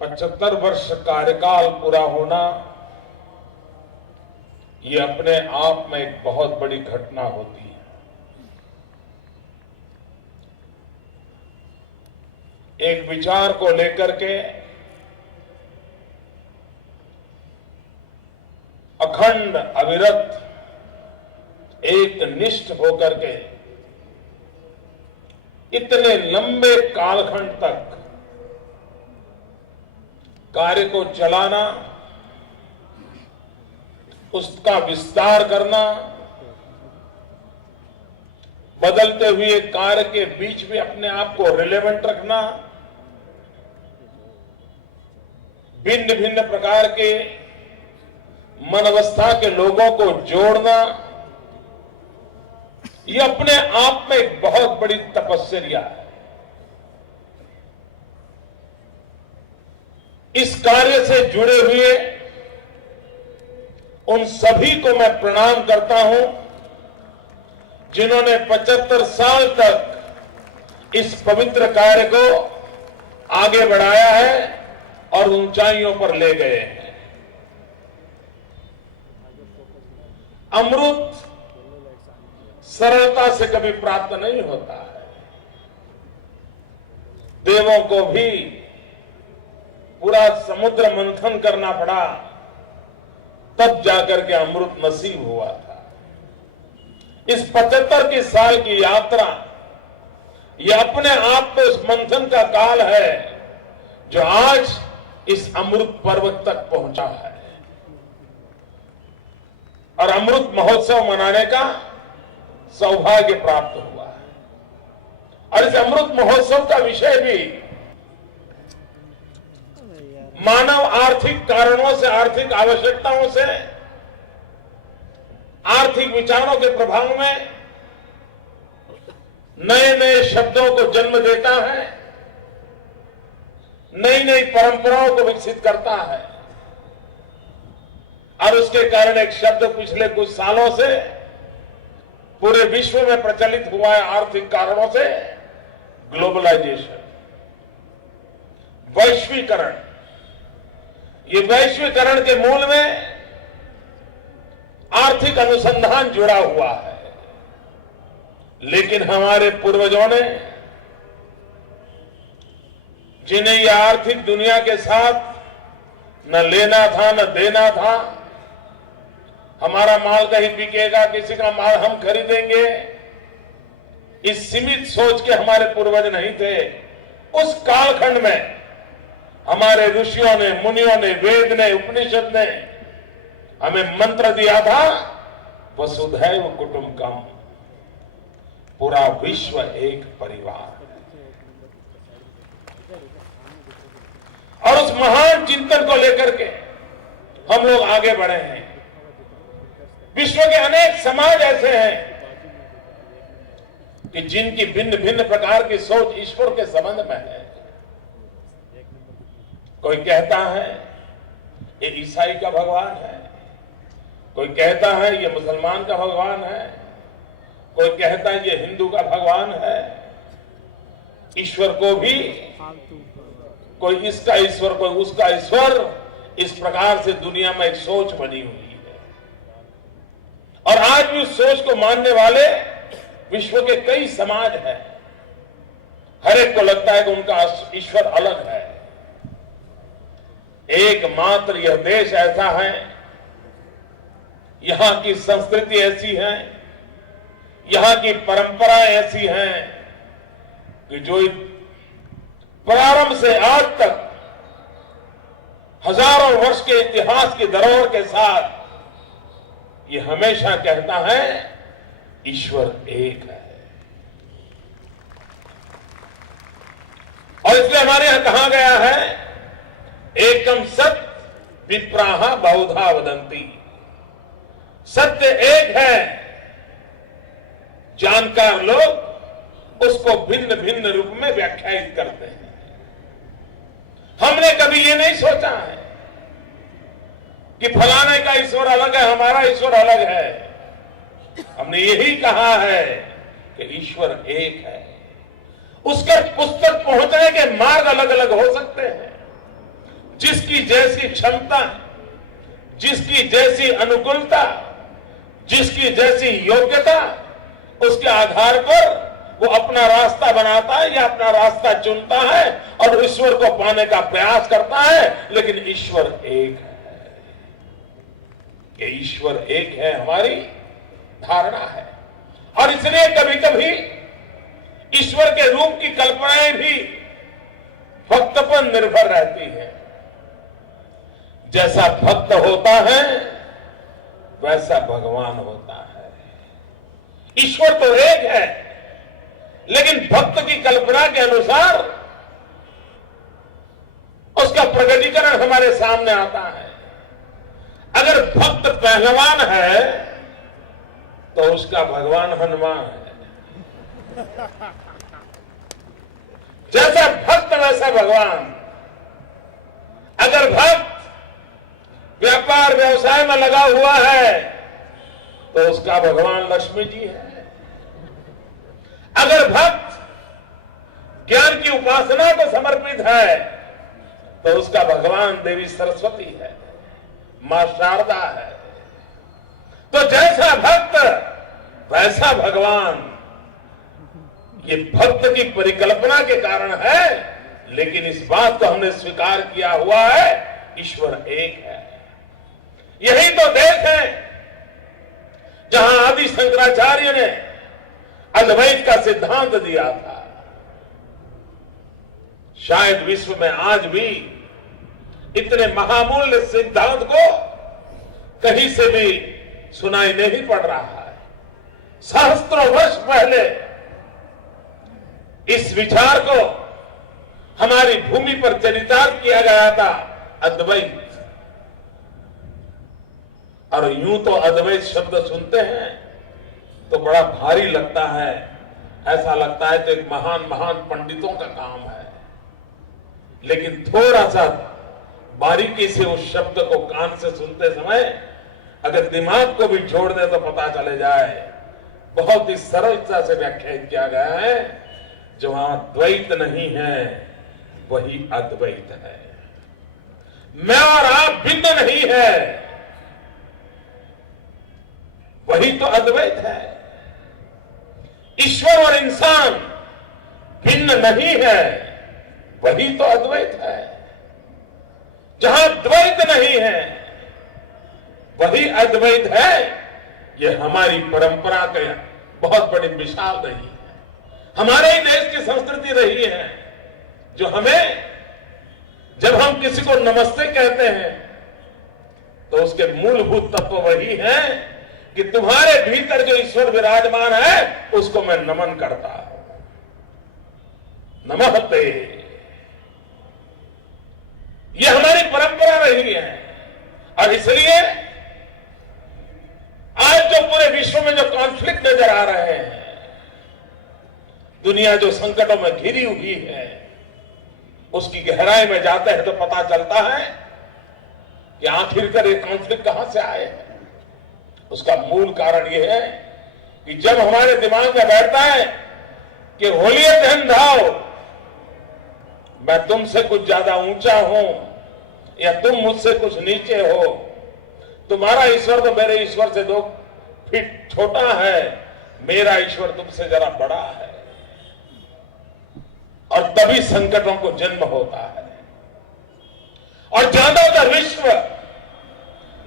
75 वर्ष कार्यकाल पूरा होना ये अपने आप में एक बहुत बड़ी घटना होती है। एक विचार को लेकर के अखंड अविरत एक निष्ठ होकर के इतने लंबे कालखंड तक कार्य को चलाना, उसका विस्तार करना, बदलते हुए कार्य के बीच में अपने आप को रिलेवेंट रखना, भिन्न भिन्न प्रकार के मनोवस्था के लोगों को जोड़ना, ये अपने आप में एक बहुत बड़ी तपस्या है। इस कार्य से जुड़े हुए उन सभी को मैं प्रणाम करता हूं जिन्होंने 75 साल तक इस पवित्र कार्य को आगे बढ़ाया है और ऊंचाइयों पर ले गए हैं। अमृत सरलता से कभी प्राप्त नहीं होता है। देवों को भी पूरा समुद्र मंथन करना पड़ा, तब जाकर के अमृत नसीब हुआ था। इस 75 की साल की यात्रा यह अपने आप में उस मंथन का काल है जो आज इस अमृत पर्वत तक पहुंचा है। और अमृत महोत्सव मनाने का सौभाग्य प्राप्त हुआ है। और इस अमृत महोत्सव का विषय भी मानव आर्थिक कारणों से, आर्थिक आवश्यकताओं से, आर्थिक विचारों के प्रभाव में नए नए शब्दों को जन्म देता है, नई नई परंपराओं को विकसित करता है। और उसके कारण एक शब्द पिछले कुछ सालों से पूरे विश्व में प्रचलित हुआ है आर्थिक कारणों से, ग्लोबलाइजेशन, वैश्वीकरण। ये वैश्वीकरण के मूल में आर्थिक अनुसंधान जुड़ा हुआ है। लेकिन हमारे पूर्वजों ने, जिन्हें यह आर्थिक दुनिया के साथ न लेना था न देना था, हमारा माल कहीं बिकेगा, किसी का माल हम खरीदेंगे, इस सीमित सोच के हमारे पूर्वज नहीं थे। उस कालखंड में हमारे ऋषियों ने, मुनियों ने, वेद ने, उपनिषद ने हमें मंत्र दिया था, वसुधैव कुटुंबकम, पूरा विश्व एक परिवार। और उस महान चिंतन को लेकर के हम लोग आगे बढ़े हैं। विश्व के अनेक समाज ऐसे हैं कि जिनकी भिन्न भिन्न प्रकार की सोच ईश्वर के संबंध में है। कोई कहता है ये ईसाई का भगवान है, कोई कहता है ये मुसलमान का भगवान है, कोई कहता है ये हिंदू का भगवान है। ईश्वर को भी कोई इसका ईश्वर, कोई उसका ईश्वर, इस प्रकार से दुनिया में एक सोच बनी हुई है। और आज भी उस सोच को मानने वाले विश्व के कई समाज हैं। हर एक को लगता है कि उनका ईश्वर अलग है। एकमात्र यह देश ऐसा है, यहां की संस्कृति ऐसी है, यहां की परंपरा ऐसी है कि जो प्रारंभ से आज तक हजारों वर्ष के इतिहास की धरोहर के साथ ये हमेशा कहता है ईश्वर एक है। और इसलिए हमारे यहां कहा गया है एकम सत्य विप्राहा बहुधा वदंती। सत्य एक है, जानकार लोग उसको भिन्न भिन्न रूप में व्याख्यायित करते हैं। हमने कभी ये नहीं सोचा है कि फलाने का ईश्वर अलग है, हमारा ईश्वर अलग है। हमने यही कहा है कि ईश्वर एक है। उसके पुस्तक पहुंचने के मार्ग अलग अलग हो सकते हैं, जिसकी जैसी क्षमता, जिसकी जैसी अनुकूलता, जिसकी जैसी योग्यता, उसके आधार पर वो अपना रास्ता बनाता है या अपना रास्ता चुनता है और ईश्वर को पाने का प्रयास करता है। लेकिन ईश्वर एक है, ये ईश्वर एक है हमारी धारणा है। और इसलिए कभी कभी ईश्वर के रूप की कल्पनाएं भी भक्त पर निर्भर रहती है। जैसा भक्त होता है वैसा भगवान होता है। ईश्वर तो एक है, लेकिन भक्त की कल्पना के अनुसार उसका प्रकटीकरण हमारे सामने आता है। अगर भक्त पहलवान है तो उसका भगवान हनुमान है। जैसा भक्त वैसा भगवान। अगर भक्त व्यापार व्यवसाय में लगा हुआ है तो उसका भगवान लक्ष्मी जी है। अगर भक्त ज्ञान की उपासना को समर्पित है तो उसका भगवान देवी सरस्वती है, मां शारदा है। तो जैसा भक्त वैसा भगवान, ये भक्त की परिकल्पना के कारण है, लेकिन इस बात को हमने स्वीकार किया हुआ है, ईश्वर एक है। यही तो देश है जहां आदि शंकराचार्य ने अद्वैत का सिद्धांत दिया था। शायद विश्व में आज भी इतने महामूल्य सिद्धांत को कहीं से भी सुनाई नहीं पड़ रहा है। सहस्त्रों वर्ष पहले इस विचार को हमारी भूमि पर चरितार्थ किया गया था, अद्वैत। और यूं तो अद्वैत शब्द सुनते हैं तो बड़ा भारी लगता है, ऐसा लगता है तो एक महान महान पंडितों का काम है। लेकिन थोड़ा सा बारीकी से उस शब्द को कान से सुनते समय अगर दिमाग को भी जोड़ दे तो पता चले जाए, बहुत ही सरलता से व्याख्यायित किया गया है। जहां द्वैत नहीं है वही अद्वैत है। मैं और आप भिन्न नहीं है, वही तो अद्वैत है। ईश्वर और इंसान भिन्न नहीं है, वही तो अद्वैत है। जहां द्वैत नहीं है वही अद्वैत है। यह हमारी परंपरा का बहुत बड़ी मिसाल रही है, हमारे ही देश की संस्कृति रही है, जो हमें जब हम किसी को नमस्ते कहते हैं तो उसके मूलभूत तत्व वही है कि तुम्हारे भीतर जो ईश्वर विराजमान है उसको मैं नमन करता हूं। नमस्ते, यह हमारी परंपरा रही है। और इसलिए आज जो पूरे विश्व में जो कॉन्फ्लिक्ट नजर आ रहे हैं, दुनिया जो संकटों में घिरी हुई है, उसकी गहराई में जाते हैं तो पता चलता है कि आखिरकार ये कॉन्फ्लिक्ट कहां से आए हैं। उसका मूल कारण यह है कि जब हमारे दिमाग में बैठता है कि होलियर देन दाओ, मैं तुमसे कुछ ज्यादा ऊंचा हूं या तुम मुझसे कुछ नीचे हो, तुम्हारा ईश्वर तो मेरे ईश्वर से 2 फीट छोटा है, मेरा ईश्वर तुमसे जरा बड़ा है, और तभी संकटों को जन्म होता है। और ज्यादातर विश्व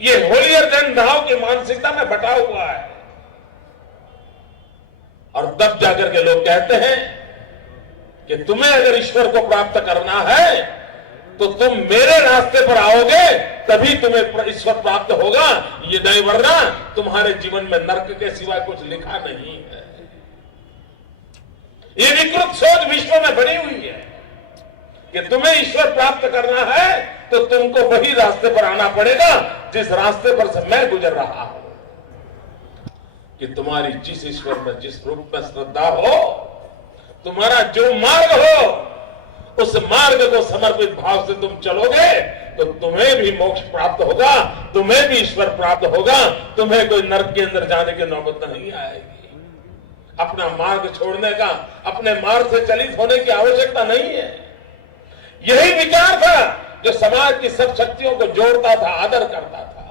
ये होलियर देन दाओ की मानसिकता में बटा हुआ है। और तब जाकर के लोग कहते हैं कि तुम्हें अगर ईश्वर को प्राप्त करना है तो तुम मेरे रास्ते पर आओगे तभी तुम्हें ईश्वर प्राप्त होगा, ये नहीं वरना तुम्हारे जीवन में नरक के सिवाय कुछ लिखा नहीं है। ये विकृत सोच विश्व में बनी हुई है कि तुम्हें ईश्वर प्राप्त करना है तो तुमको वही रास्ते पर आना पड़ेगा जिस रास्ते पर से मैं गुजर रहा हूं। कि तुम्हारी जिस ईश्वर में जिस रूप में श्रद्धा हो, तुम्हारा जो मार्ग हो, उस मार्ग को समर्पित भाव से तुम चलोगे तो तुम्हें भी मोक्ष प्राप्त होगा, तुम्हें भी ईश्वर प्राप्त होगा, तुम्हें कोई नरक के अंदर जाने की नौबत नहीं आएगी। अपना मार्ग छोड़ने का, अपने मार्ग से चलित होने की आवश्यकता नहीं है। यही विचार था जो समाज की सब शक्तियों को जोड़ता था, आदर करता था,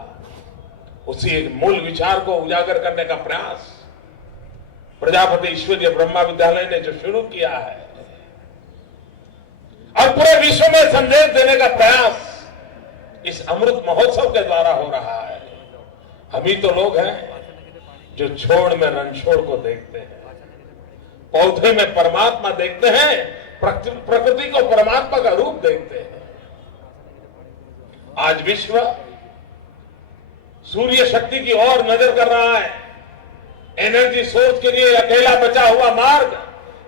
उसी एक मूल विचार को उजागर करने का प्रयास प्रजापति ईश्वरीय ब्रह्मा विद्यालय ने जो शुरू किया है और पूरे विश्व में संदेश देने का प्रयास इस अमृत महोत्सव के द्वारा हो रहा है। हम ही तो लोग हैं जो छोड़ में रणछोड़ को देखते हैं, पौधे में परमात्मा देखते हैं, प्रकृति को परमात्मा का रूप देखते हैं। आज विश्व सूर्य शक्ति की ओर नजर कर रहा है। एनर्जी सोर्स के लिए अकेला बचा हुआ मार्ग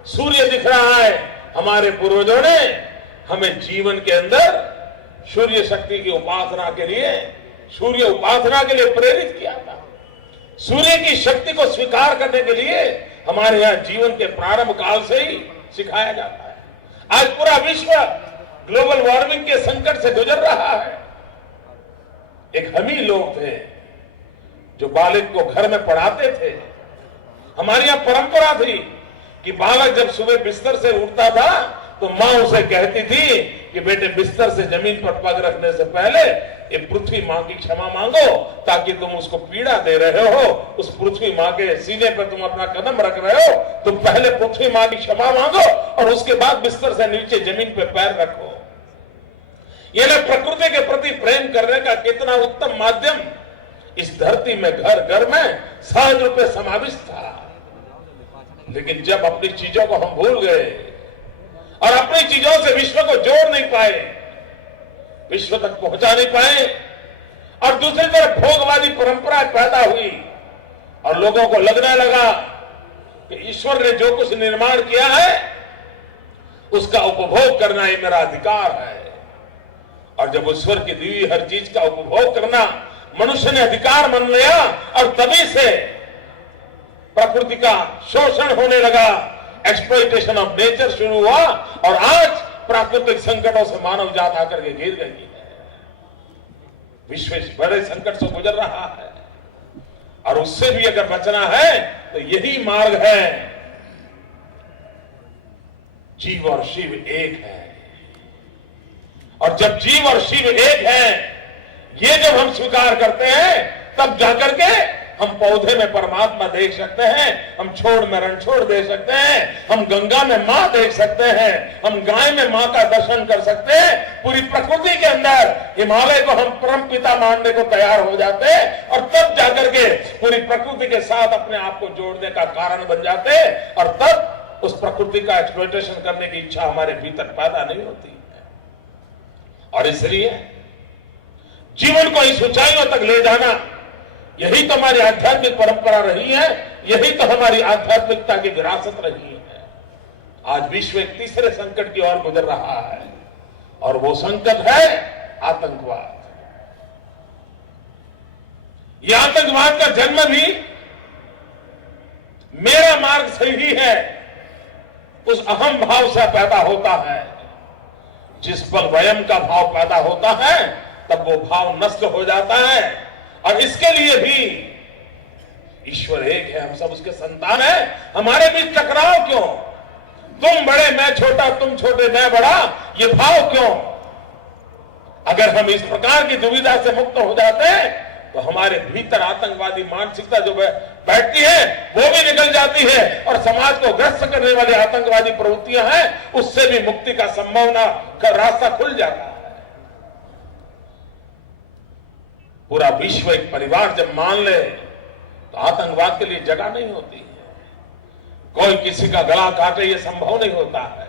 सूर्य दिख रहा है। हमारे पूर्वजों ने हमें जीवन के अंदर सूर्य शक्ति की उपासना के लिए, सूर्य उपासना के लिए प्रेरित किया था। सूर्य की शक्ति को स्वीकार करने के लिए हमारे यहां जीवन के प्रारंभ काल से ही सिखाया जाता है। आज पूरा विश्व ग्लोबल वार्मिंग के संकट से गुजर रहा है। एक हम ही लोग थे जो बालक को घर में पढ़ाते थे। हमारी यहां परंपरा थी कि बालक जब सुबह बिस्तर से उठता था तो मां उसे कहती थी कि बेटे बिस्तर से जमीन पर पग रखने से पहले ये पृथ्वी मां की क्षमा मांगो, ताकि तुम उसको पीड़ा दे रहे हो, उस पृथ्वी मां के सीने पर तुम अपना कदम रख रहे हो, तुम पहले पृथ्वी मां की क्षमा मांगो और उसके बाद बिस्तर से नीचे जमीन पे पैर रखो। ये ना प्रकृति के प्रति प्रेम करने का कितना उत्तम माध्यम इस धरती में घर घर में सहज रूप से समाविष्ट था। लेकिन जब अपनी चीजों को हम भूल गए और अपनी चीजों से विश्व को जोड़ नहीं पाए, विश्व तक पहुंचा नहीं पाए, और दूसरी तरफ भोगवादी परंपरा पैदा हुई और लोगों को लगने लगा कि ईश्वर ने जो कुछ निर्माण किया है उसका उपभोग करना ही मेरा अधिकार है। और जब ईश्वर की दी हुई हर चीज का उपभोग करना मनुष्य ने अधिकार मान लिया और तभी से प्रकृति का शोषण होने लगा, एक्सप्लॉइटेशन ऑफ नेचर शुरू हुआ और आज प्राकृतिक संकटों से मानव जात आकर के घिर गई है। विश्व इस बड़े संकट से गुजर रहा है और उससे भी अगर बचना है तो यही मार्ग है। जीव और शिव एक है, और जब जीव और शिव एक है, ये जब हम स्वीकार करते हैं तब जाकर के हम पौधे में परमात्मा देख सकते हैं, हम छोड़ में रणछोड़ देख सकते हैं, हम गंगा में मां देख सकते हैं, हम गाय में मां का दर्शन कर सकते हैं। पूरी प्रकृति के अंदर हिमालय को हम परम पिता मानने को तैयार हो जाते हैं और तब जाकर के पूरी प्रकृति के साथ अपने आप को जोड़ने का कारण बन जाते हैं और तब उस प्रकृति का एक्सप्लॉइटेशन करने की इच्छा हमारे भीतर पैदा नहीं होती है। और इसलिए जीवन को इस ऊंचाइयों तक ले जाना, यही तो हमारी आध्यात्मिक परंपरा रही है, यही तो हमारी आध्यात्मिकता की विरासत रही है। आज विश्व एक तीसरे संकट की ओर गुजर रहा है और वो संकट है आतंकवाद। यह आतंकवाद का जन्म भी मेरा मार्ग सही है उस अहम भाव से पैदा होता है। जिस पल वयम का भाव पैदा होता है तब वो भाव नष्ट हो जाता है। और इसके लिए भी ईश्वर एक है, हम सब उसके संतान हैं। हमारे बीच टकराव क्यों? तुम बड़े मैं छोटा, तुम छोटे मैं बड़ा, ये भाव क्यों? अगर हम इस प्रकार की दुविधा से मुक्त हो जाते हैं तो हमारे भीतर आतंकवादी मानसिकता जो बैठती है वो भी निकल जाती है और समाज को ग्रस्त करने वाली आतंकवादी प्रवृत्तियां हैं उससे भी मुक्ति का संभावना का रास्ता खुल जाता है। पूरा विश्व एक परिवार जब मान ले तो आतंकवाद के लिए जगह नहीं होती है। कोई किसी का गला काटे ये संभव नहीं होता है।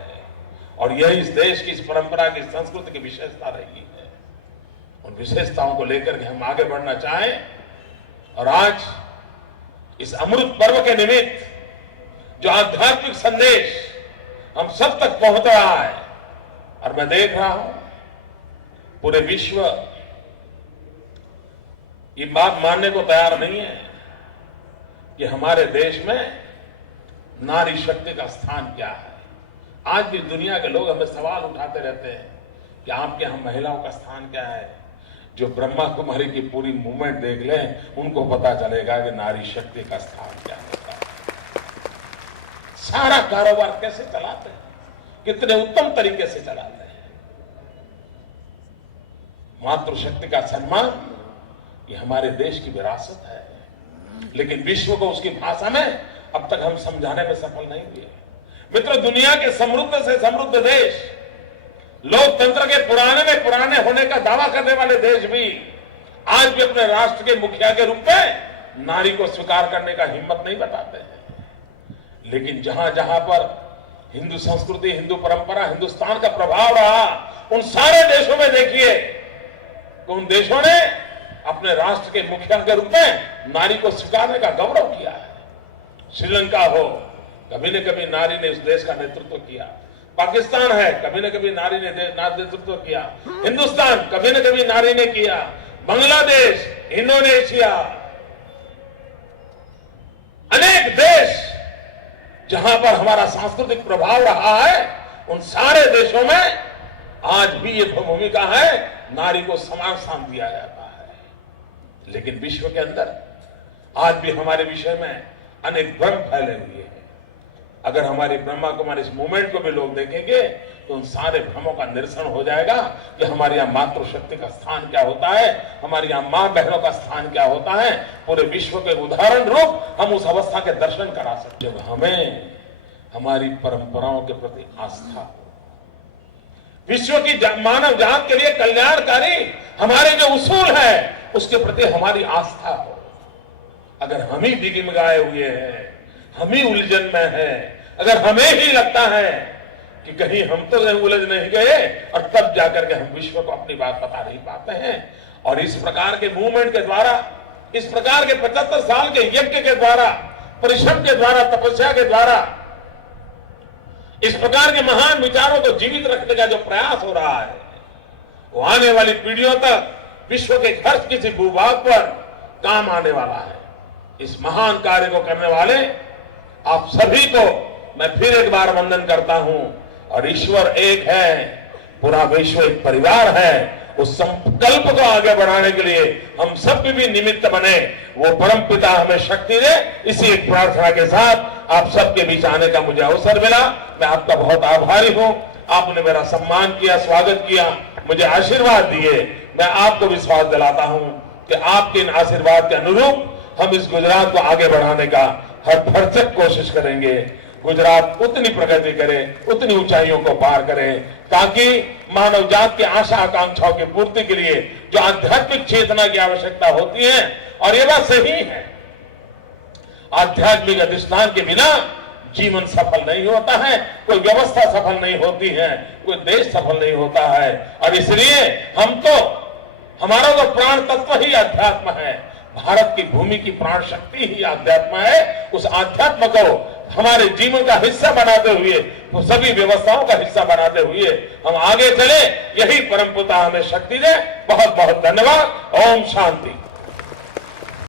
और यही इस देश की, इस परंपरा की, संस्कृति की विशेषता रही है। उन विशेषताओं को लेकर के हम आगे बढ़ना चाहें और आज इस अमृत पर्व के निमित्त जो आध्यात्मिक संदेश हम सब तक पहुंच रहा है, और मैं देख रहा हूं पूरे विश्व ये बात मानने को तैयार नहीं है कि हमारे देश में नारी शक्ति का स्थान क्या है। आज भी दुनिया के लोग हमें सवाल उठाते रहते हैं कि आपके यहां महिलाओं का स्थान क्या है। जो ब्रह्मा कुमारी की पूरी मूवमेंट देख लें उनको पता चलेगा कि नारी शक्ति का स्थान क्या होता है। सारा कारोबार कैसे चलाते हैं, कितने उत्तम तरीके से चलाते हैं। मातृशक्ति का सम्मान, ये हमारे देश की विरासत है। लेकिन विश्व को उसकी भाषा में अब तक हम समझाने में सफल नहीं हुए। मित्रों, दुनिया के समृद्ध से समृद्ध देश, लोकतंत्र के पुराने में पुराने होने का दावा करने वाले देश भी आज भी अपने राष्ट्र के मुखिया के रूप में नारी को स्वीकार करने का हिम्मत नहीं बताते हैं। लेकिन जहां जहां पर हिंदू संस्कृति, हिंदू परंपरा, हिंदुस्तान का प्रभाव रहा, उन सारे देशों में देखिए कि उन देशों ने अपने राष्ट्र के मुखिया के रूप में नारी को स्वीकारने का गौरव किया है। श्रीलंका हो, कभी न कभी नारी ने उस देश का नेतृत्व किया। पाकिस्तान है, कभी न कभी नारी ने नेतृत्व किया। हिंदुस्तान, कभी न कभी नारी ने किया। बांग्लादेश, इंडोनेशिया, अनेक देश जहां पर हमारा सांस्कृतिक प्रभाव रहा है, उन सारे देशों में आज भी ये भूमिका है, नारी को समान स्थान दिया जाता है। लेकिन विश्व के अंदर आज भी हमारे विषय में अनेक भ्रम फैले हुए हैं। अगर हमारी ब्रह्मा कुमारी इस मूवमेंट को भी लोग देखेंगे तो उन सारे भ्रमों का निरसन हो जाएगा कि हमारे यहाँ मातृशक्ति का स्थान क्या होता है, हमारे यहाँ मां बहनों का स्थान क्या होता है। पूरे विश्व के उदाहरण रूप हम उस अवस्था के दर्शन करा सकते। जब हमें हमारी परंपराओं के प्रति आस्था हो, विश्व की मानव जात के लिए कल्याणकारी हमारे जो उसूल है उसके प्रति हमारी आस्था हो। अगर हम ही डिगमगाए हुए हैं, हम ही उलझन में हैं, अगर हमें ही लगता है कि कहीं हम तो उलझ नहीं गए, और तब जाकर के हम विश्व को अपनी बात बता नहीं पाते हैं। और इस प्रकार के मूवमेंट के द्वारा, इस प्रकार के 75 साल के यज्ञ के द्वारा, परिश्रम के द्वारा, तपस्या के द्वारा, इस प्रकार के महान विचारों को जीवित रखने का जो प्रयास हो रहा है, वो आने वाली पीढ़ियों तक विश्व के हर किसी भूभाग पर काम आने वाला है। इस महान कार्य को करने वाले आप सभी को मैं फिर एक बार वंदन करता हूं। और ईश्वर एक है, पूरा विश्व एक परिवार है। उस संकल्प को आगे बढ़ाने के लिए हम सब भी निमित्त बने, वो परम पिता हमें शक्ति दे। इसी एक प्रार्थना के साथ आप सबके बीच आने का मुझे अवसर मिला। मैं आपका बहुत आभारी हूं। आपने मेरा सम्मान किया, स्वागत किया, मुझे आशीर्वाद दिए। मैं आपको विश्वास दिलाता हूं कि आपके इन आशीर्वाद के अनुरूप हम इस गुजरात को आगे बढ़ाने का हर भरसक कोशिश करेंगे। गुजरात उतनी प्रगति करे, उतनी ऊंचाइयों को पार करे, ताकि मानव जात की आशा आकांक्षाओं की पूर्ति के लिए जो आध्यात्मिक चेतना की आवश्यकता होती है, और ये बात सही है, आध्यात्मिक अधिष्ठान के बिना जीवन सफल नहीं होता है, कोई व्यवस्था सफल नहीं होती है, कोई देश सफल नहीं होता है। और इसलिए हमारा तो प्राण तत्व ही अध्यात्म है। भारत की भूमि की प्राण शक्ति ही अध्यात्म है। उस अध्यात्म को हमारे जीवन का हिस्सा बनाते हुए, वो सभी व्यवस्थाओं का हिस्सा बनाते हुए हम आगे चले। यही परम पिता हमें शक्ति दे। बहुत बहुत धन्यवाद। ओम शांति।